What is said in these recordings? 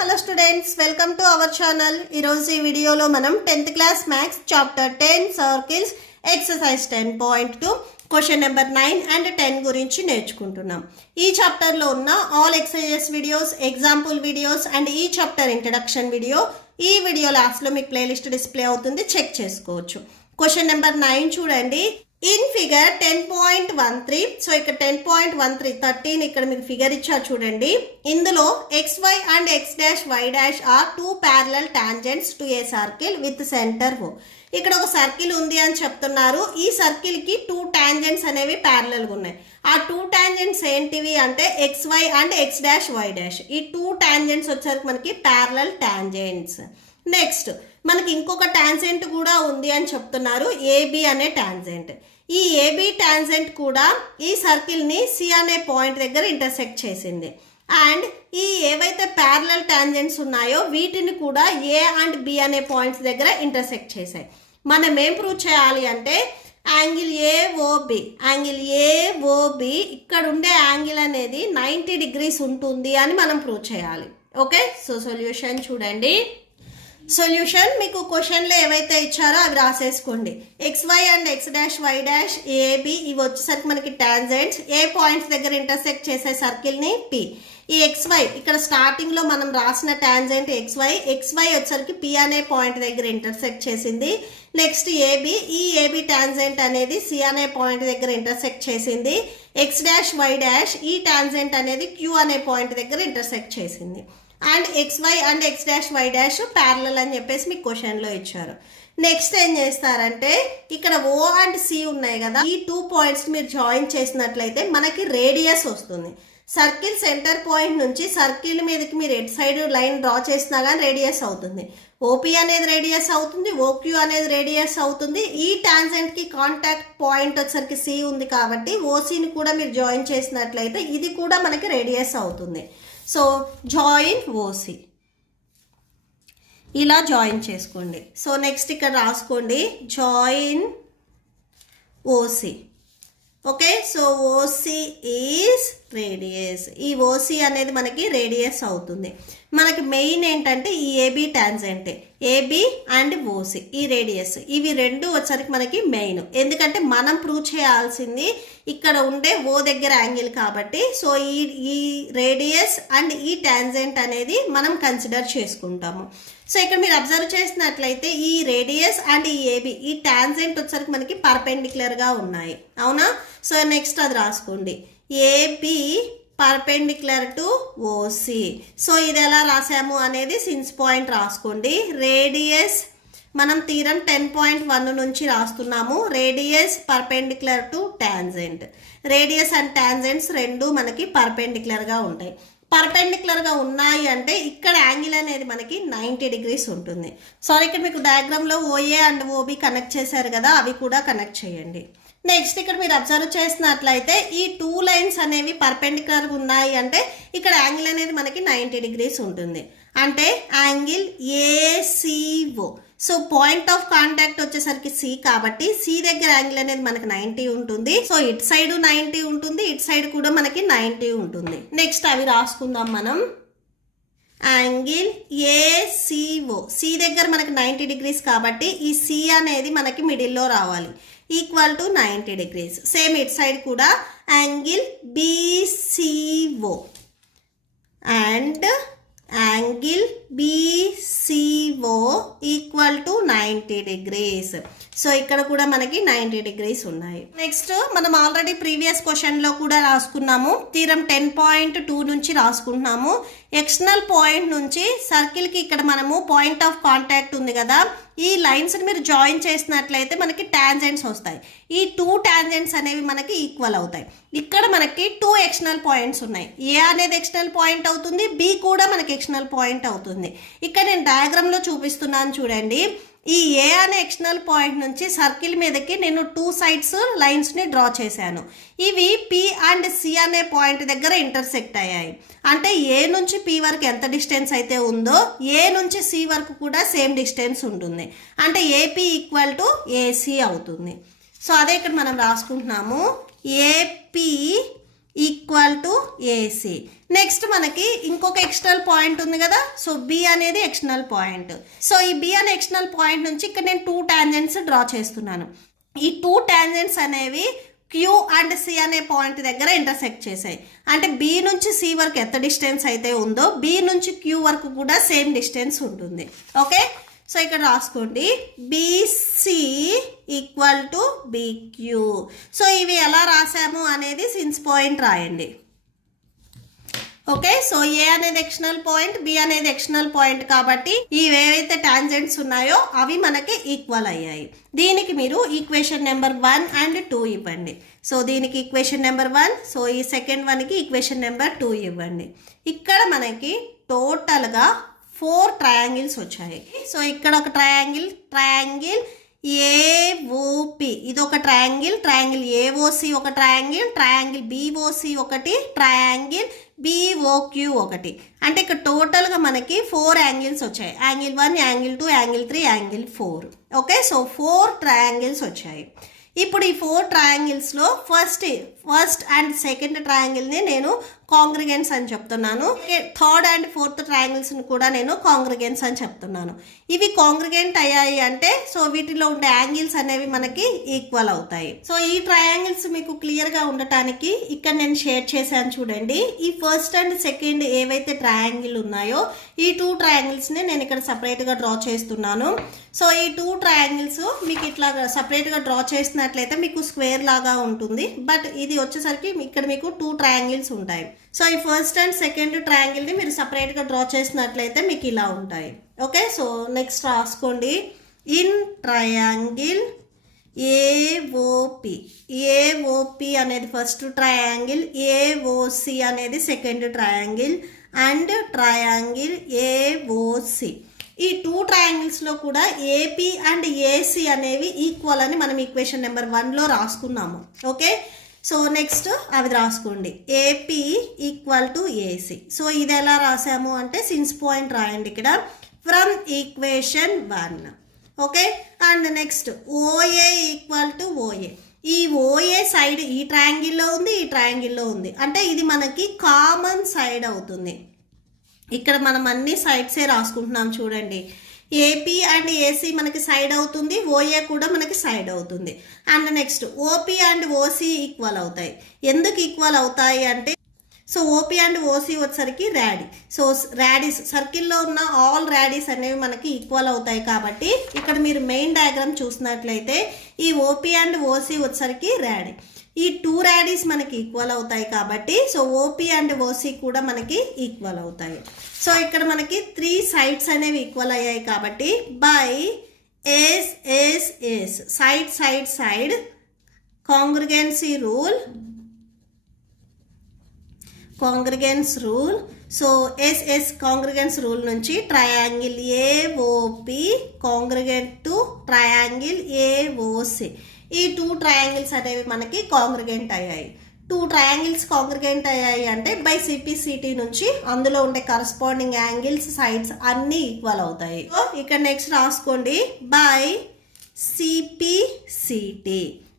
Hello students, welcome to our channel. ఈరోజు ఈ వీడియోలో మనం 10th class maths chapter 10 circles exercise 10.2 question number 9 and 10 గురించి నేర్చుకుంటున్నాం. ఈ చాప్టర్లో ఉన్న all exercises videos, example videos and ఈ చాప్టర్ ఇంట్రడక్షన్ వీడియో ఈ వీడియో లాస్ట్లో మీకు ప్లేలిస్ట్ డిస్ప్లే అవుతుంది, చెక్ చేసుకోవచ్చు. క్వశ్చన్ నెంబర్ 9 చూడండి. ఇన్ ఫిగర్ 10.13, సో ఇక్కడ 10.13 13 ఇక్కడ మీకు ఫిగర్ ఇచ్చారు చూడండి. ఇందులో xy and x dash y dash are two parallel tangents to a circle with centre O. ఇక్కడ ఒక సర్కిల్ ఉంది అని చెప్తున్నారు. ఈ సర్కిల్కి టూ టాంజెంట్స్ అనేవి ప్యారలల్గా ఉన్నాయి. ఆ టూ టాంజెంట్స్ ఏంటివి అంటే xy and x dash y dash. ఈ టూ టాంజెంట్స్ వచ్చేసరికి మనకి ప్యారలల్ టాంజెంట్స్. నెక్స్ట్ మనకి ఇంకొక టాంజెంట్ కూడా ఉంది అని చెప్తున్నారు, ఏబి అనే టాంజెంట్. ఈ ఏబి టాంజెంట్ కూడా ఈ సర్కిల్ని సి అనే పాయింట్ దగ్గర ఇంటర్సెక్ట్ చేసింది. అండ్ ఈ ఏవైతే ప్యారలల్ టాంజెంట్స్ ఉన్నాయో వీటిని కూడా ఏ అండ్ బి అనే పాయింట్స్ దగ్గర ఇంటర్సెక్ట్ చేశాయి. మనం ఏం ప్రూవ్ చేయాలి అంటే యాంగిల్ ఏఓబి ఇక్కడ ఉండే యాంగిల్ అనేది 90 degrees ఉంటుంది అని మనం ప్రూవ్ చేయాలి. ఓకే, సో సొల్యూషన్ చూడండి. సొల్యూషన్ మీకు క్వశ్చన్లో ఏవైతే ఇచ్చారో అవి రాసేసుకోండి. xy and x dash y dash AB ఇవి వచ్చేసరికి మనకి టాంజెంట్స్. ఏ పాయింట్స్ దగ్గర ఇంటర్సెక్ట్ చేసే సర్కిల్ని పి. ఈ xy ఇక్కడ స్టార్టింగ్లో మనం రాసిన టాంజెంట్ xy వచ్చేసరికి పి అనే పాయింట్ దగ్గర ఇంటర్సెక్ట్ చేసింది. నెక్స్ట్ ఏబి, ఈ ఏబి టాంజెంట్ అనేది సి అనే పాయింట్ దగ్గర ఇంటర్సెక్ట్ చేసింది. x డాష్ y డాష్ ఈ టాంజెంట్ అనేది క్యూ అనే పాయింట్ దగ్గర ఇంటర్సెక్ట్ చేసింది. And xy and x dash y dash parallel అని చెప్పేసి మీకు క్వశ్చన్లో ఇచ్చారు. నెక్స్ట్ ఏం చేస్తారంటే ఇక్కడ O అండ్ C ఉన్నాయి కదా, ఈ టూ పాయింట్స్ మీరు జాయిన్ చేసినట్లయితే మనకి రేడియస్ వస్తుంది. సర్కిల్ సెంటర్ పాయింట్ నుంచి సర్కిల్ మీదకి మీరు ఎట్ సైడ్ లైన్ డ్రా చేసినా కానీ రేడియస్ అవుతుంది. ఓపీ అనేది రేడియస్ అవుతుంది, ఓక్యూ అనేది రేడియస్ అవుతుంది. ఈ టాంజెంట్కి కాంటాక్ట్ పాయింట్ వచ్చేసరికి C ఉంది కాబట్టి ఓసీని కూడా మీరు జాయిన్ చేసినట్లయితే ఇది కూడా మనకి రేడియస్ అవుతుంది. సో జాయిన్ ఓసి, ఇలా జాయిన్ చేసుకోండి. సో నెక్స్ట్ ఇక్కడ రాసుకోండి join OC. Okay, so OC is radius. ఈ ఓసి అనేది మనకి రేడియస్ అవుతుంది. మనకి మెయిన్ ఏంటంటే ఈ ఏబి టాంజెంటే, ఏబి అండ్ ఓసి ఈ రేడియస్, ఇవి రెండు వచ్చరికి మనకి మెయిన్. ఎందుకంటే మనం ప్రూవ్ చేయాల్సింది ఇక్కడ ఉండే ఓ దగ్గర యాంగిల్ కాబట్టి, సో ఈ రేడియస్ అండ్ ఈ టాంజెంట్ అనేది మనం కన్సిడర్ చేసుకుంటాము. సో ఇక్కడ మీరు అబ్జర్వ్ చేసినట్లయితే ఈ రేడియస్ అండ్ ఈ ఏబి ఈ టాంజెంట్ వచ్చరికి మనకి పర్పెండిక్యులర్గా ఉన్నాయి, అవునా? సో నెక్స్ట్ అది రాసుకోండి, AB perpendicular to OC. So ఇది ఎలా రాసాము అనేది సిన్స్ పాయింట్ రాసుకోండి. రేడియస్ మనం థీరం 10.1 నుంచి రాస్తున్నాము. Radius perpendicular to tangent. Radius and tangents రెండు మనకి పర్పెండిక్యులర్గా ఉంటాయి. పర్పెండిక్యులర్గా ఉన్నాయి అంటే ఇక్కడ యాంగిల్ అనేది మనకి 90 degrees ఉంటుంది. సారీ, ఇక్కడ మీకు డయాగ్రామ్లో ఓఏ అండ్ ఓబి కనెక్ట్ చేశారు కదా, అవి కూడా కనెక్ట్ చేయండి. నెక్స్ట్ ఇక్కడ మీరు అబ్జర్వ్ చేసినట్లయితే ఈ టూ లైన్స్ అనేవి పర్పెండిక్యులర్గా ఉన్నాయి అంటే ఇక్కడ యాంగిల్ అనేది మనకి 90 degrees ఉంటుంది. అంటే angle ACO. So point of contact వచ్చేసరికి సి కాబట్టి సి దగ్గర యాంగిల్ అనేది మనకి 90 ఉంటుంది. సో ఇటు సైడ్ 90 ఉంటుంది, ఇటు సైడ్ కూడా మనకి 90 ఉంటుంది. నెక్స్ట్ అవి రాసుకుందాం మనం. యాంగిల్ ఏసీఓ, సి దగ్గర మనకి 90 degrees కాబట్టి ఈ సి అనేది మనకి మిడిల్లో రావాలి, equal to 90 degrees. Same it side కూడా angle BCO and angle BCO equal to 90 degrees. So ఇక్కడ కూడా మనకి 90 degrees ఉన్నాయి. నెక్స్ట్ మనం ఆల్రెడీ ప్రీవియస్ క్వశ్చన్లో కూడా రాసుకున్నాము, థీరం 10.2 నుంచి రాసుకుంటున్నాము. ఎక్స్టర్నల్ పాయింట్ నుంచి సర్కిల్కి ఇక్కడ మనము పాయింట్ ఆఫ్ కాంటాక్ట్ ఉంది కదా, ఈ లైన్స్ని మీరు జాయిన్ చేసినట్లయితే మనకి టాంజెంట్స్ వస్తాయి. ఈ టూ టాంజెంట్స్ అనేవి మనకి ఈక్వల్ అవుతాయి. ఇక్కడ మనకి టూ ఎక్స్టర్నల్ పాయింట్స్ ఉన్నాయి. ఏ అనేది ఎక్స్టర్నల్ పాయింట్ అవుతుంది, బి కూడా మనకి ఎక్స్టర్నల్ పాయింట్ అవుతుంది. ఇక్కడ నేను డయాగ్రామ్లో చూపిస్తున్నాను చూడండి. ఈ ఏ అనే ఎక్స్టర్నల్ పాయింట్ నుంచి సర్కిల్ మీదకి నేను టూ సైడ్స్ లైన్స్ని డ్రా చేశాను. ఇవి పి అండ్ సి అనే పాయింట్ దగ్గర ఇంటర్సెక్ట్ అయ్యాయి. అంటే ఏ నుంచి పి వరకు ఎంత డిస్టెన్స్ అయితే ఉందో ఏ నుంచి సి వరకు కూడా సేమ్ డిస్టెన్స్ ఉంటుంది. అంటే ఏపీ ఈక్వల్ టు ఏసీ అవుతుంది. సో అదే ఇక్కడ మనం రాసుకుంటున్నాము, AP equal to AC. Next మనకి ఇంకొక ఎక్స్టర్నల్ పాయింట్ ఉంది కదా, సో బి అనేది ఎక్స్టర్నల్ పాయింట్. సో ఈ బి అనే ఎక్స్టర్నల్ పాయింట్ నుంచి ఇక్కడ నేను 2 టాంజెంట్స్ డ్రా చేస్తున్నాను. ఈ 2 టాంజెంట్స్ అనేవి క్యూ అండ్ సి అనే పాయింట్ దగ్గర ఇంటర్సెక్ట్ చేసాయి. అంటే బి నుంచి సి వరకు ఎంత డిస్టెన్స్ అయితే ఉందో బి నుంచి క్యూ వరకు కూడా సేమ్ డిస్టెన్స్ ఉంటుంది. ఓకే, సో ఇక్కడ రాసుకోండి BC equal to BQ. So ఇవి ఎలా రాసాము అనేది సిన్స్ పాయింట్ రాయండి. ఓకే, సో ఏ అనేది ఎక్స్టర్నల్ పాయింట్, బి అనేది ఎక్స్టర్నల్ పాయింట్ కాబట్టి ఏవైతే టాంజెంట్స్ ఉన్నాయో అవి మనకి ఈక్వల్ అయ్యాయి. దీనికి మీరు ఈక్వేషన్ నెంబర్ 1 and 2 ఇవ్వండి. సో దీనికి ఈక్వేషన్ నెంబర్ 1, సో ఈ సెకండ్ వన్కి ఈక్వేషన్ నెంబర్ 2 ఇవ్వండి. ఇక్కడ మనకి టోటల్గా 4 ట్రయాంగిల్స్ వచ్చాయి. సో ఇక్కడ ఒక ట్రయాంగిల్ ఏఓపి, ఇది ఒక ట్రయాంగిల్ ఏఓసి ఒక ట్రయాంగిల్ బిఓసి ఒకటి, ట్రయాంగిల్ బిఓక్యూ ఒకటి. అంటే ఇక్కడ టోటల్గా మనకి 4 యాంగిల్స్ వచ్చాయి. Angle 1, angle 2, angle 3, angle 4. Okay, so 4 triangles వచ్చాయి. ఇప్పుడు ఈ 4 ట్రయాంగిల్స్లో ఫస్ట్ అండ్ సెకండ్ ట్రయాంగిల్ని నేను కాంగ్రిగెన్స్ అని చెప్తున్నాను. థర్డ్ అండ్ ఫోర్త్ ట్రయాంగిల్స్ని కూడా నేను కాంగ్రిగెన్స్ అని చెప్తున్నాను. ఇవి కాంగ్రిగెంట్ అయ్యాయి అంటే సో వీటిలో ఉండే యాంగిల్స్ అనేవి మనకి ఈక్వల్ అవుతాయి. సో ఈ ట్రయాంగిల్స్ మీకు క్లియర్గా ఉండటానికి ఇక్కడ నేను షేర్ చేశాను చూడండి. ఈ ఫస్ట్ అండ్ సెకండ్ ఏవైతే ట్రయాంగిల్ ఉన్నాయో ఈ 2 ట్రయాంగిల్స్ని నేను ఇక్కడ సపరేట్గా డ్రా చేస్తున్నాను. సో ఈ 2 ట్రయాంగిల్స్ మీకు ఇట్లా సపరేట్గా డ్రా చేసినట్లయితే మీకు స్క్వేర్ లాగా ఉంటుంది. బట్ ఇది వచ్చేసరికి ఇక్కడ మీకు 2 ట్రయాంగిల్స్ ఉంటాయి. సో ఈ ఫస్ట్ అండ్ సెకండ్ ట్రయాంగిల్ని మీరు సపరేట్గా డ్రా చేసినట్లయితే మీకు ఇలా ఉంటాయి. ఓకే, సో నెక్స్ట్ రాసుకోండి ఇన్ ట్రయాంగిల్ ఏఓపి అనేది ఫస్ట్ ట్రయాంగిల్, ఏఓసి అనేది second triangle and triangle AOC. ఈ 2 ట్రయాంగిల్స్లో కూడా ఏపీ అండ్ ఏసీ అనేవి ఈక్వల్ అని మనం ఈక్వేషన్ నెంబర్ 1లో రాసుకున్నాము. ఓకే, సో నెక్స్ట్ అవి రాసుకోండి AP equal to AC. So ఇది ఎలా రాసాము అంటే సిన్స్ పాయింట్ రాయండి ఇక్కడ from equation 1. Okay, and next OA equal to OA. ఈ ఓఏ సైడ్ ఈ ట్రయాంగిల్లో ఉంది, ఈ ట్రయాంగిల్లో ఉంది. అంటే ఇది మనకి కామన్ సైడ్ అవుతుంది. ఇక్కడ మనం అన్ని సైడ్సే రాసుకుంటున్నాం చూడండి. ఏపీ అండ్ ఏసీ మనకి సైడ్ అవుతుంది, ఓఏ కూడా మనకి సైడ్ అవుతుంది. And next OP and OC equal అవుతాయి. ఎందుకు ఈక్వల్ అవుతాయి అంటే సో ఓపీ అండ్ ఓసీ వచ్చేసరికి ర్యాడీ. సో ర్యాడీస్ సర్కిల్లో ఉన్న ఆల్ ర్యాడీస్ అనేవి మనకి ఈక్వల్ అవుతాయి కాబట్టి ఇక్కడ మీరు మెయిన్ డయాగ్రామ్ చూసినట్లయితే ఈ ఓపీ అండ్ ఓసీ వచ్చేసరికి ర్యాడీ. ఈ 2 ర్యాడీస్ మనకి ఈక్వల్ అవుతాయి కాబట్టి సో ఓపీ అండ్ ఓసీ కూడా మనకి ఈక్వల్ అవుతాయి. సో ఇక్కడ మనకి 3 సైడ్స్ అనేవి ఈక్వల్ అయ్యాయి కాబట్టి by S side congruency congruence rule. So S congruence rule నుంచి triangle AOP congruent to triangle AOC. ఈ 2 ట్రయాంగిల్స్ అనేవి మనకి కాంగ్రిగెంట్ అయ్యాయి. 2 ట్రయాంగిల్స్ కాంగ్రిగెంట్ అయ్యాయి అంటే బై సిపిసిటీ నుంచి అందులో ఉండే కరస్పాండింగ్ యాంగిల్స్ సైడ్స్ అన్నీ ఈక్వల్ అవుతాయి. సో ఇక్కడ నెక్స్ట్ రాసుకోండి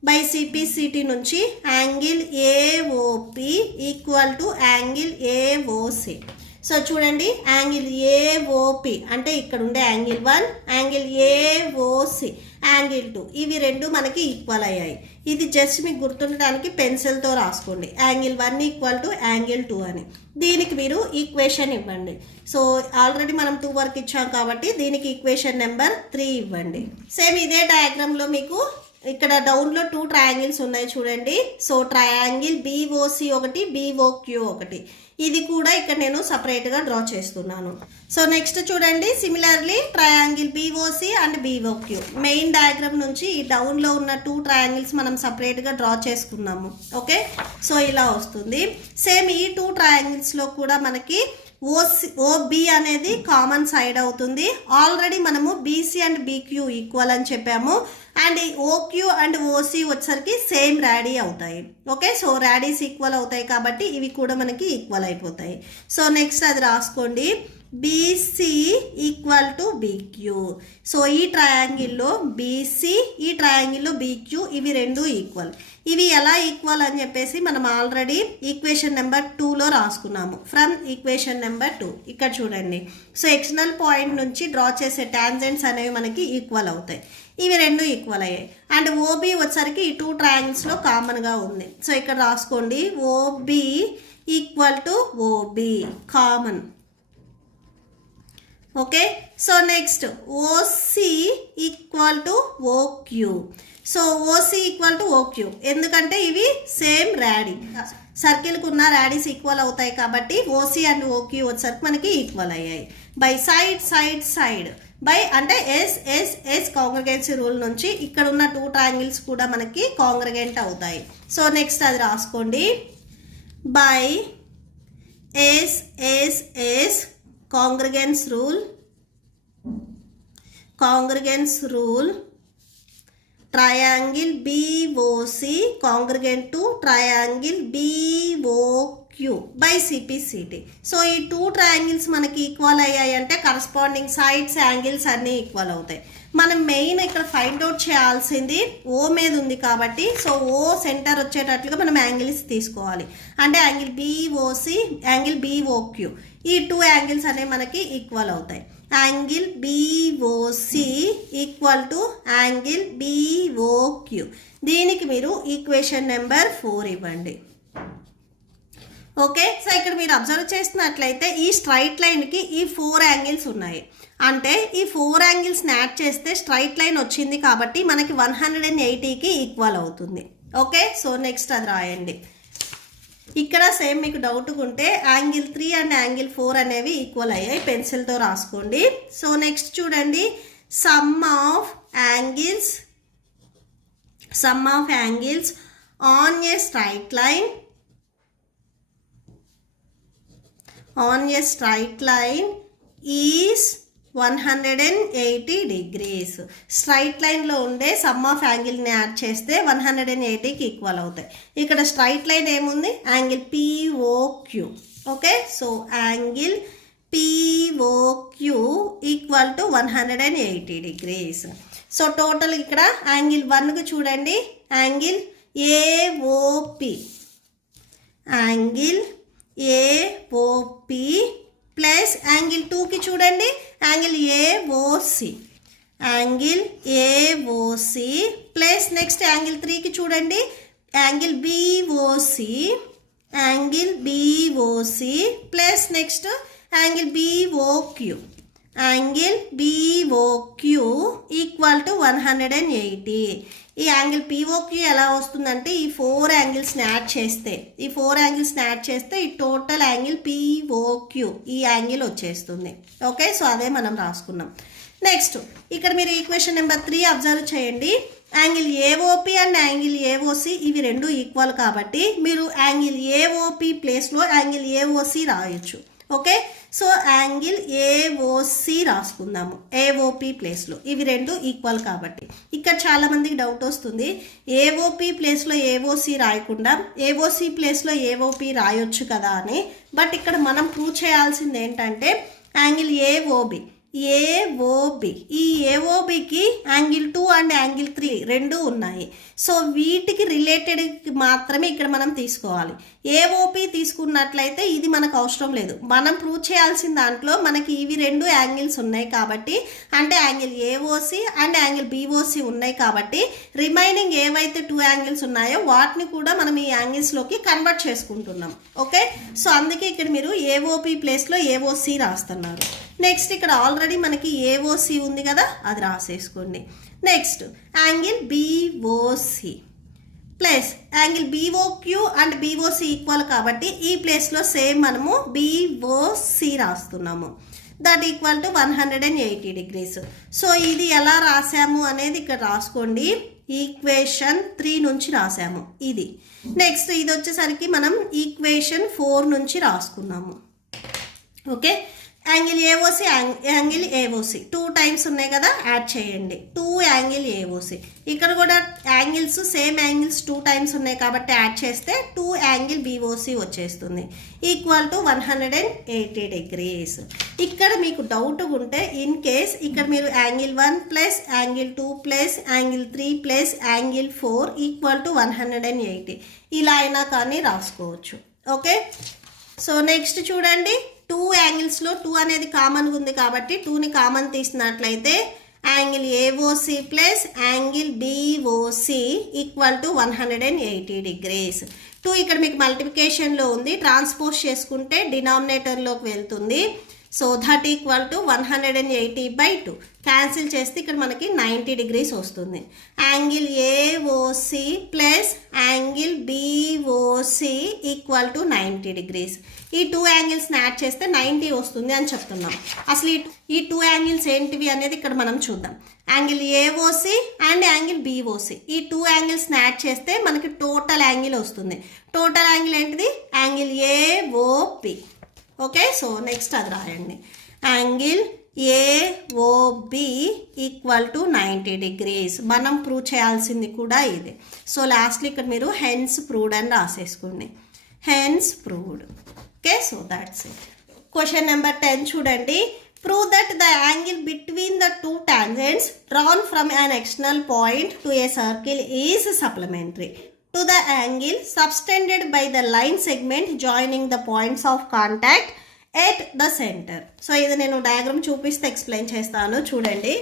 బై సిపిసిటీ నుంచి angle AOP equal to angle AOC. So చూడండి యాంగిల్ ఏఓపి అంటే ఇక్కడ ఉండే యాంగిల్ 1, యాంగిల్ ఏఓసి యాంగిల్ 2 ఇవి 2 మనకి ఈక్వల్ అయ్యాయి. ఇది జస్ట్ మీకు గుర్తుండడానికి పెన్సిల్తో రాసుకోండి యాంగిల్ 1 ఈక్వల్ టు యాంగిల్ 2 అని. దీనికి మీరు ఈక్వేషన్ ఇవ్వండి. సో ఆల్రెడీ మనం 2 వరకు ఇచ్చాం కాబట్టి దీనికి ఈక్వేషన్ నెంబర్ 3 ఇవ్వండి. సేమ్ ఇదే డయాగ్రామ్లో మీకు ఇక్కడ డౌన్లో 2 ట్రయాంగిల్స్ ఉన్నాయి చూడండి. సో ట్రయాంగిల్ బిఓసి ఒకటి, బిఓక్యూ ఒకటి. ఇది కూడా ఇక్కడ నేను సపరేట్గా డ్రా చేస్తున్నాను. సో నెక్స్ట్ చూడండి similarly triangle BOC and BOQ main diagram నుంచి ఈ డౌన్లో ఉన్న 2 ట్రయాంగిల్స్ మనం సపరేట్గా డ్రా చేసుకున్నాము. ఓకే, సో ఇలా వస్తుంది. సేమ్ ఈ 2 ట్రయాంగిల్స్లో కూడా మనకి ఓబి అనేది కామన్ సైడ్ అవుతుంది. ఆల్రెడీ మనము బీసీ అండ్ బీక్యూ ఈక్వల్ అని చెప్పాము. అండ్ ఓక్యూ అండ్ ఓసీ వచ్చేసరికి సేమ్ ర్యాడీ అవుతాయి. ఓకే, సో ర్యాడీస్ ఈక్వల్ అవుతాయి కాబట్టి ఇవి కూడా మనకి ఈక్వల్ అయిపోతాయి. సో నెక్స్ట్ అది రాసుకోండి BC equal to BQ. So ఈ ట్రయాంగిల్లో బీసీ, ఈ ట్రయాంగిల్లో బీక్యూ ఇవి రెండు ఈక్వల్. ఇవి ఎలా ఈక్వల్ అని చెప్పేసి మనం ఆల్రెడీ ఈక్వేషన్ నెంబర్ 2లో రాసుకున్నాము. ఫ్రమ్ ఈక్వేషన్ నెంబర్ 2 ఇక్కడ చూడండి. సో ఎక్స్టర్నల్ పాయింట్ నుంచి డ్రా చేసే టాంజెంట్స్ అనేవి మనకి ఈక్వల్ అవుతాయి. ఇవి రెండు ఈక్వల్ అయ్యాయి. అండ్ ఓబీ వచ్చేసరికి ఈ 2 ట్రయాంగిల్స్లో కామన్గా ఉంది. సో ఇక్కడ రాసుకోండి, OB equal to OB common. Okay, so next OC equal to OQ. So OC equal to OQ ఎందుకంటే ఇవి సేమ్ ర్యాడీ, సర్కిల్కి ఉన్న ర్యాడీస్ ఈక్వల్ అవుతాయి కాబట్టి ఓసి అండ్ ఓక్యూ వచ్చేసరికి మనకి ఈక్వల్ అయ్యాయి. By side side side by అంటే ఎస్ కాంగ్రిగెన్సీ రూల్ నుంచి ఇక్కడ ఉన్న 2 ట్రయాంగిల్స్ కూడా మనకి కాంగ్రిగెంట్ అవుతాయి. సో నెక్స్ట్ అది రాసుకోండి, by S congruence rule triangle BOC congruent to triangle BOQ by CPCT. So ఈ 2 ట్రయాంగిల్స్ మనకి ఈక్వల్ అయ్యాయి అంటే కరస్పాండింగ్ సైడ్స్ యాంగిల్స్ అన్నీ ఈక్వల్ అవుతాయి. మనం మెయిన్ ఇక్కడ ఫైండ్ అవుట్ చేయాల్సింది ఓ మీద ఉంది కాబట్టి, సో ఓ సెంటర్ వచ్చేటట్లుగా మనం యాంగిల్స్ తీసుకోవాలి. అంటే యాంగిల్ BOC యాంగిల్ BOQ ఈ 2 యాంగిల్స్ అనేవి మనకి ఈక్వల్ అవుతాయి. Angle BOC equal to angle BOQ. దీనికి మీరు ఈక్వేషన్ నెంబర్ 4 ఇవ్వండి. ఓకే, సో ఇక్కడ మీరు అబ్జర్వ్ చేస్తున్నట్లయితే ఈ స్ట్రైట్ లైన్కి ఈ 4 యాంగిల్స్ ఉన్నాయి. అంటే ఈ 4 యాంగిల్స్ని యాడ్ చేస్తే స్ట్రైట్ లైన్ వచ్చింది కాబట్టి మనకి 180కి ఈక్వల్ అవుతుంది. ఓకే, సో నెక్స్ట్ అది రాయండి. ఇక్కడ సేమ్ మీకు డౌట్ ఉంటే యాంగిల్ 3 అండ్ యాంగిల్ 4 అనేవి ఈక్వల్ అయ్యాయి, పెన్సిల్తో రాసుకోండి. సో నెక్స్ట్ చూడండి, some of angles on a straight line is 180 degrees. Straight లైన్లో ఉండే సమ్ ఆఫ్ యాంగిల్ని యాడ్ చేస్తే 180కి ఈక్వల్ అవుతాయి. ఇక్కడ స్ట్రైట్ లైన్ ఏముంది, angle POQ. Okay, so angle POQ equal to 180 degrees. So total ఇక్కడ యాంగిల్ 1కి చూడండి, యాంగిల్ AOP ప్లస్ యాంగిల్ 2కి చూడండి angle AOC plus next angle 3కి చూడండి angle BOC plus next angle BOQ equal to 180. ఈ angle POQ ఎలా వస్తుందంటే ఈ 4 యాంగిల్స్ని యాడ్ చేస్తే ఈ టోటల్ యాంగిల్ POQ ఈ యాంగిల్ వచ్చేస్తుంది. ఓకే, సో అదే మనం రాసుకున్నాం. నెక్స్ట్ ఇక్కడ మీరు ఈక్వేషన్ నెంబర్ 3 అబ్జర్వ్ చేయండి. Angle AOP and angle AOC ఇవి రెండు ఈక్వల్ కాబట్టి మీరు యాంగిల్ AOP ప్లేస్లో యాంగిల్ AOC రాయొచ్చు. Okay, so angle AOC రాసుకుందాము AOP ప్లేస్లో. ఇవి రెండు ఈక్వల్ కాబట్టి ఇక్కడ చాలామందికి డౌట్ వస్తుంది, AOP ప్లేస్లో AOC రాయకుండా AOC ప్లేస్లో AOP రాయొచ్చు కదా అని. బట్ ఇక్కడ మనం ప్రూవ్ చేయాల్సింది ఏంటంటే యాంగిల్ AOB ఈ AOBకి యాంగిల్ 2 అండ్ యాంగిల్ 3 రెండు ఉన్నాయి. సో వీటికి రిలేటెడ్ మాత్రమే ఇక్కడ మనం తీసుకోవాలి. AOP తీసుకున్నట్లయితే ఇది మనకు అవసరం లేదు. మనం ప్రూవ్ చేయాల్సిన దాంట్లో మనకి ఇవి రెండు యాంగిల్స్ ఉన్నాయి కాబట్టి, అంటే angle AOC and angle BOC ఉన్నాయి కాబట్టి రిమైనింగ్ ఏవైతే 2 యాంగిల్స్ ఉన్నాయో వాటిని కూడా మనం ఈ యాంగిల్స్లోకి కన్వర్ట్ చేసుకుంటున్నాం. ఓకే, సో అందుకే ఇక్కడ మీరు AOP ప్లేస్లో AOC రాస్తున్నారు. నెక్స్ట్ ఇక్కడ ఆల్రెడీ మనకి AOC ఉంది కదా, అది రాసేసుకోండి. Next angle BOC plus angle BOQ and BOC equal కాబట్టి ఈ ప్లేస్లో సేమ్ మనము BOC రాస్తున్నాము. That equal to 180 degrees. So ఇది ఎలా రాసాము అనేది ఇక్కడ రాసుకోండి. ఈక్వేషన్ 3 నుంచి రాసాము ఇది. నెక్స్ట్ ఇది వచ్చేసరికి మనం ఈక్వేషన్ 4 నుంచి రాసుకున్నాము. Okay, angle AOC angle AOC 2 times ఉన్నాయి కదా, యాడ్ చేయండి 2 యాంగిల్ ఏఓసి. ఇక్కడ కూడా యాంగిల్స్ సేమ్ యాంగిల్స్ 2 టైమ్స్ ఉన్నాయి కాబట్టి యాడ్ చేస్తే 2 యాంగిల్ బీఓసి వచ్చేస్తుంది ఈక్వల్ టు 180 డిగ్రీస్. ఇక్కడ మీకు డౌట్ ఉంటే ఇన్ కేస్ ఇక్కడ మీరు angle 1 plus angle 2 plus angle 3 plus angle 4 equal to 180 ఇలా అయినా కానీ రాసుకోవచ్చు. ఓకే, సో నెక్స్ట్ చూడండి, 2 యాంగిల్స్లో 2 అనేది కామన్గా ఉంది కాబట్టి 2ని కామన్ తీసినట్లయితే angle AOC plus angle BOC equal to 180 degrees. 2 ఇక్కడ మీకు మల్టిప్లికేషన్లో ఉంది, ట్రాన్స్పోజ్ చేసుకుంటే డినామినేటర్లోకి వెళ్తుంది. So that equal to 180/2 cancel చేస్తే ఇక్కడ మనకి 90 డిగ్రీస్ వస్తుంది. Angle AOC plus angle BOC equal to 90 degrees. ఈ 2 యాంగిల్స్ని యాడ్ చేస్తే 90 వస్తుంది అని చెప్తున్నాం. అసలు ఈ 2 యాంగిల్స్ ఏంటివి అనేది ఇక్కడ మనం చూద్దాం. Angle AOC and angle BOC, ఈ 2 యాంగిల్స్ని యాడ్ చేస్తే మనకి టోటల్ యాంగిల్ వస్తుంది. టోటల్ యాంగిల్ ఏంటిది? Angle AOP. Okay, so next అది రాయండి. Angle AOB equal to 90 degrees. మనం ప్రూవ్ చేయాల్సింది కూడా ఇదే. సో లాస్ట్లో ఇక్కడ మీరు హెన్స్ ప్రూవ్డ్ అని రాసేసుకోండి, hence proved. Okay, so that's it. Question number 10 చూడండి. Prove that the angle between the 2 tangents drawn from an external point to a circle is supplementary to the angle subtended by the line segment joining the points of contact at the center. So ఇది నేను diagram చూపిస్తే explain చేస్తాను చూడండి.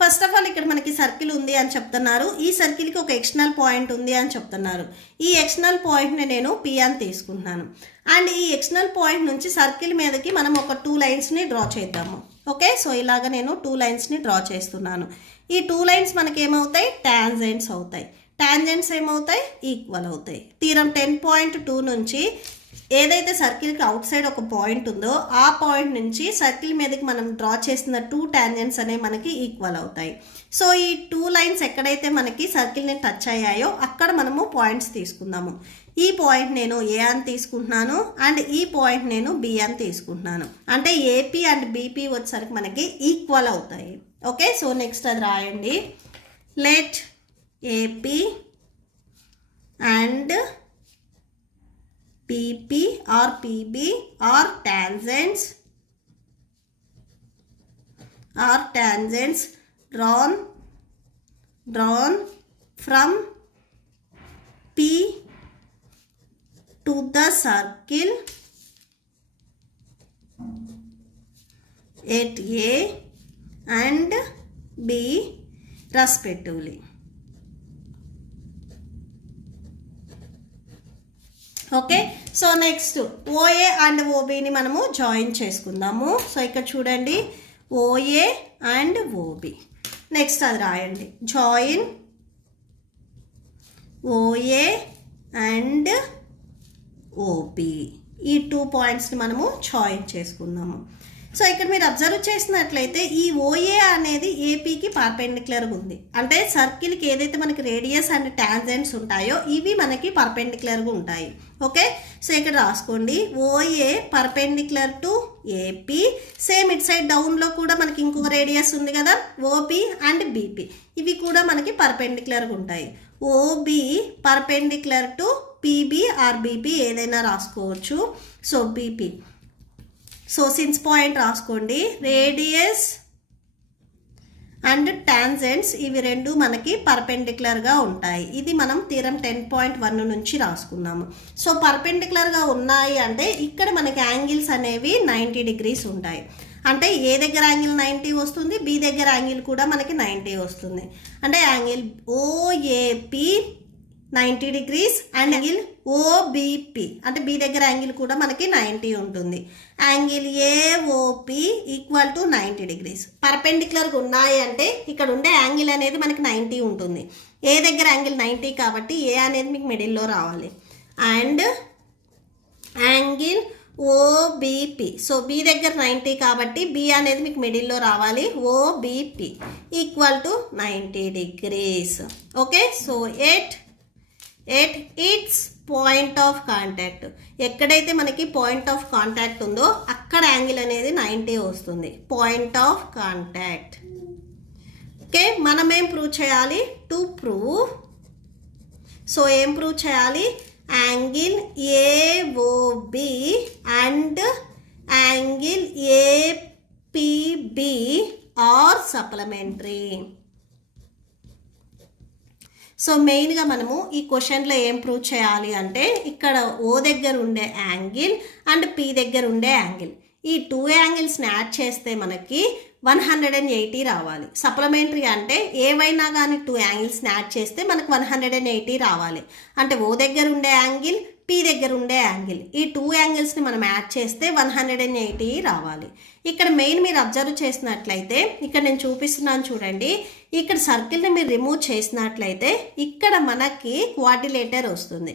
First of all ఇక్కడ మనకి circle ఉంది అని చెప్తున్నారు. ఈ సర్కిల్కి ఒక ఎక్స్టర్నల్ పాయింట్ ఉంది అని చెప్తున్నారు. ఈ ఎక్స్టర్నల్ పాయింట్ని నేను పి అని తీసుకుంటున్నాను. అండ్ ఈ ఎక్స్టర్నల్ పాయింట్ నుంచి సర్కిల్ మీదకి మనం ఒక 2 లైన్స్ని డ్రా చేద్దాము. ఓకే, సో ఇలాగ నేను 2 లైన్స్ని డ్రా చేస్తున్నాను. ఈ 2 లైన్స్ మనకి ఏమవుతాయి? టాంజెంట్స్ అవుతాయి. టాంజెంట్స్ ఏమవుతాయి? ఈక్వల్ అవుతాయి. థీరం 10.2 నుంచి ఏదైతే సర్కిల్కి అవుట్ సైడ్ ఒక పాయింట్ ఉందో ఆ పాయింట్ నుంచి సర్కిల్ మీదకి మనం డ్రా చేసిన 2 టాంజెంట్స్ అనేవి మనకి ఈక్వల్ అవుతాయి. సో ఈ 2 లైన్స్ ఎక్కడైతే మనకి సర్కిల్ని టచ్ అయ్యాయో అక్కడ మనము పాయింట్స్ తీసుకుందాము. ఈ పాయింట్ నేను ఏ అని తీసుకుంటున్నాను అండ్ ఈ పాయింట్ నేను బి అని తీసుకుంటున్నాను. అంటే ఏపీ అండ్ బీపీ వచ్చేసరికి మనకి ఈక్వల్ అవుతాయి. ఓకే, సో నెక్స్ట్ అది రాయండి. Let AP and PP or PB are tangents drawn from P to the circle at A and B respectively. Okay, so next OA and ఓబిని మనము join చేసుకుందాము. So ఇక్కడ చూడండి, ఓఏ అండ్ ఓబి. నెక్స్ట్ అది రాయండి, join OA and OB. ఈ 2 పాయింట్స్ని మనము జాయిన్ చేసుకుందాము. సో ఇక్కడ మీరు అబ్జర్వ్ చేసినట్లయితే ఈ ఓఏ అనేది ఏపీకి పర్పెండిక్యులర్గా ఉంది. అంటే సర్కిల్కి ఏదైతే మనకి రేడియస్ అండ్ టాంజెంట్స్ ఉంటాయో ఇవి మనకి పర్పెండిక్యులర్గా ఉంటాయి. ఓకే, సో ఇక్కడ రాసుకోండి, OA perpendicular to AP. Same it side డౌన్లో కూడా మనకి ఇంకొక రేడియస్ ఉంది కదా, ఓపీ అండ్ బీపీ. ఇవి కూడా మనకి పర్పెండిక్యులర్గా ఉంటాయి. OB perpendicular to PB or BP ఏదైనా రాసుకోవచ్చు. So BP, so since point రాసుకోండి. రేడియస్ అండ్ టాంజెంట్స్ ఇవి రెండు మనకి పర్పెండిక్యులర్గా ఉంటాయి. ఇది మనం థీరం 10.1 నుంచి రాసుకున్నాము. సో పర్పెండిక్యులర్గా ఉన్నాయి అంటే ఇక్కడ మనకి యాంగిల్స్ అనేవి 90 డిగ్రీస్ ఉంటాయి. అంటే ఏ దగ్గర యాంగిల్ 90 వస్తుంది, బి దగ్గర యాంగిల్ కూడా మనకి 90 వస్తుంది. అంటే angle OAP 90 degrees and angle OBP అంటే బి దగ్గర యాంగిల్ కూడా మనకి 90 ఉంటుంది. Angle AOP equal to 90 degrees. పర్పెండిక్యులర్గా ఉన్నాయి అంటే ఇక్కడ ఉండే యాంగిల్ అనేది మనకి 90 ఉంటుంది. ఏ దగ్గర యాంగిల్ 90 కాబట్టి ఏ అనేది మీకు మిడిల్లో రావాలి. And angle OBP, so B దగ్గర 90 కాబట్టి బి అనేది మీకు మిడిల్లో రావాలి. OBP equal to 90 degrees. Okay, so at its point of contact. ఎక్కడైతే మనకి పాయింట్ ఆఫ్ కాంటాక్ట్ ఉందో అక్కడ యాంగిల్ అనేది 90 వస్తుంది. Point of contact. ఓకే, మనం ఏం ప్రూవ్ చేయాలి? టు ప్రూవ్, సో ఏం ప్రూవ్ చేయాలి? Angle AOB and angle APB are supplementary. So మెయిన్గా మనము ఈ క్వశ్చన్లో ఏం ప్రూవ్ చేయాలి అంటే ఇక్కడ ఓ దగ్గర ఉండే యాంగిల్ అండ్ పి దగ్గర ఉండే యాంగిల్, ఈ 2 యాంగిల్స్ని యాడ్ చేస్తే మనకి 180 రావాలి. సప్లిమెంటరీ అంటే ఏవైనా కానీ 2 యాంగిల్స్ని యాడ్ చేస్తే మనకు 180 రావాలి. అంటే ఓ దగ్గర ఉండే యాంగిల్, పి దగ్గర ఉండే యాంగిల్, ఈ 2 యాంగిల్స్ని మనం యాడ్ చేస్తే 180 రావాలి. ఇక్కడ మెయిన్ మీరు అబ్జర్వ్ చేసినట్లయితే ఇక్కడ నేను చూపిస్తున్నాను చూడండి, ఇక్కడ సర్కిల్ని మీరు రిమూవ్ చేసినట్లయితే ఇక్కడ మనకి క్వాడ్రిలేటర్ వస్తుంది.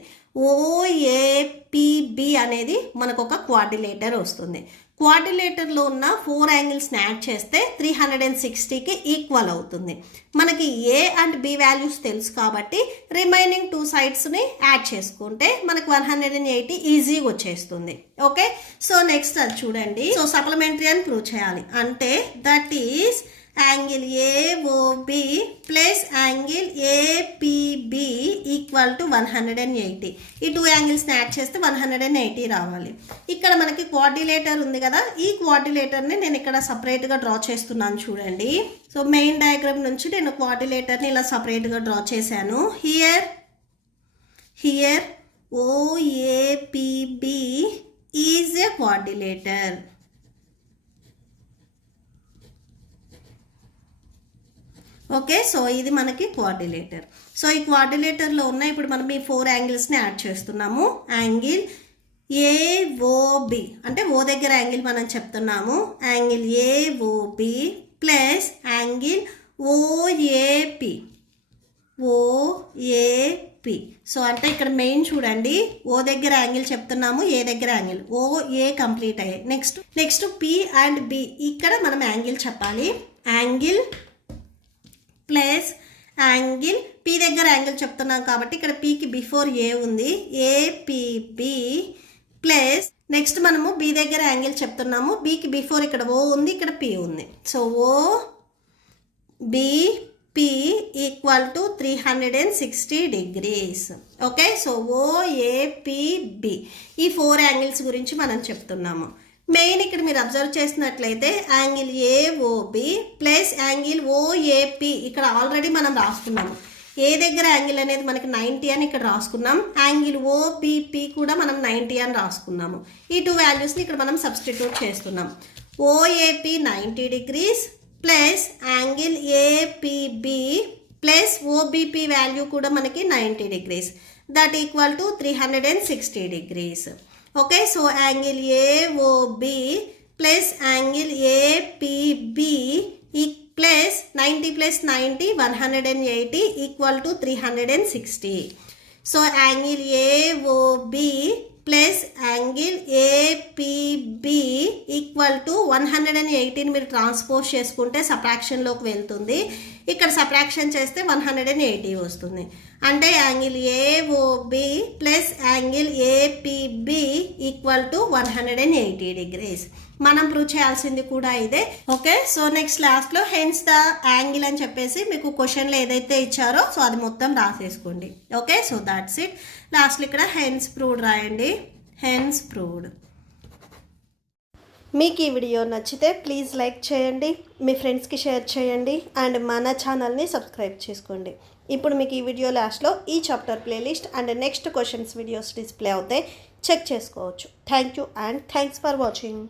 ఓఏపిబి అనేది మనకు ఒక క్వాడ్రిలేటర్ వస్తుంది. క్వాడ్రిలేటర్లో ఉన్న 4 యాంగిల్స్ని యాడ్ చేస్తే 360కి ఈక్వల్ అవుతుంది. మనకి ఏ అండ్ బి వాల్యూస్ తెలుసు కాబట్టి రిమైనింగ్ 2 సైడ్స్ని యాడ్ చేసుకుంటే మనకు 180 ఈజీగా వచ్చేస్తుంది. ఓకే, సో నెక్స్ట్ అది చూడండి. సో సప్లిమెంటరీ అని ప్రూవ్ చేయాలి అంటే that is angle AOB plus angle APB equal to 180. ఈ 2 యాంగిల్స్ని యాడ్ చేస్తే 180 రావాలి. ఇక్కడ మనకి క్వాడ్రిలేటర్ ఉంది కదా, ఈ క్వాడ్రిలేటర్ని నేను ఇక్కడ సపరేట్గా డ్రా చేస్తున్నాను చూడండి. సో మెయిన్ డయాగ్రామ్ నుంచి నేను క్వాడ్రిలేటర్ని ఇలా సపరేట్గా డ్రా చేశాను. Here OAPB is a quadrilateral. Okay, so ఇది మనకి క్వాడ్రిలేటర్. సో ఈ క్వాడ్రిలేటర్లో ఉన్న ఇప్పుడు మనం ఈ 4 యాంగిల్స్ని యాడ్ చేస్తున్నాము. యాంగిల్ ఏఓబి అంటే ఓ దగ్గర యాంగిల్ మనం చెప్తున్నాము. Angle AOB plus angle OAP. So అంటే ఇక్కడ మెయిన్ చూడండి, ఓ దగ్గర యాంగిల్ చెప్తున్నాము, ఏ దగ్గర యాంగిల్, ఓఏ కంప్లీట్ అయ్యాయి. నెక్స్ట్ పి అండ్ బి, ఇక్కడ మనం యాంగిల్ చెప్పాలి. యాంగిల్ ప్లస్ యాంగిల్ పి దగ్గర యాంగిల్ చెప్తున్నాం కాబట్టి ఇక్కడ పికి బిఫోర్ ఏ ఉంది, ఏపీబి ప్లస్ నెక్స్ట్ మనము బి దగ్గర యాంగిల్ చెప్తున్నాము, బికి బిఫోర్ ఇక్కడ ఓ ఉంది, ఇక్కడ పి ఉంది. So O BP equal to 360 degrees. Okay, so OAPB ఈ 4 యాంగిల్స్ గురించి మనం చెప్తున్నాము. మెయిన్ ఇక్కడ మీరు అబ్జర్వ్ చేసినట్లయితే angle AOB plus angle OAP ఇక్కడ ఆల్రెడీ మనం రాసుకున్నాము. ఏ దగ్గర యాంగిల్ అనేది మనకి 90 అని ఇక్కడ రాసుకున్నాం, యాంగిల్ ఓబిపి కూడా మనం 90 అని రాసుకున్నాము. ఈ 2 వాల్యూస్ని ఇక్కడ మనం సబ్స్టిట్యూట్ చేస్తున్నాం. OAP 90 degrees plus angle APB plus OBP value కూడా మనకి 90 degrees, that equal to 360 degrees. Okay, so angle AOB plus angle APB plus 90 plus 90 180 equal to 360. So angle AOB plus angle APB equal to 180ని మీరు transpose చేసుకుంటే సబ్ట్రాక్షన్లోకి వెళ్తుంది. ఇక్కడ subtraction చేస్తే 180 వస్తుంది. అంటే angle AOB plus angle APB equal to 180 degrees. మనం prove చేయాల్సింది కూడా ఇదే. ఓకే, సో నెక్స్ట్ లాస్ట్లో హెన్స్ ద యాంగిల్ అని చెప్పేసి మీకు క్వశ్చన్లో ఏదైతే ఇచ్చారో సో అది మొత్తం రాసేసుకోండి. Okay, so that's it. లాస్ట్లో ఇక్కడ హెన్స్ ప్రూవ్డ్ రాయండి. Hence proved. మీకు ఈ వీడియో నచ్చితే ప్లీజ్ లైక్ చేయండి, మీ ఫ్రెండ్స్కి షేర్ చేయండి అండ్ మన ఛానల్ని సబ్స్క్రైబ్ చేసుకోండి. ఇప్పుడు మీకు ఈ వీడియో లాస్ట్లో ఈ chapter playlist and next questions videos display అవుతాయి, చెక్ చేసుకోవచ్చు. Thank you and thanks for watching.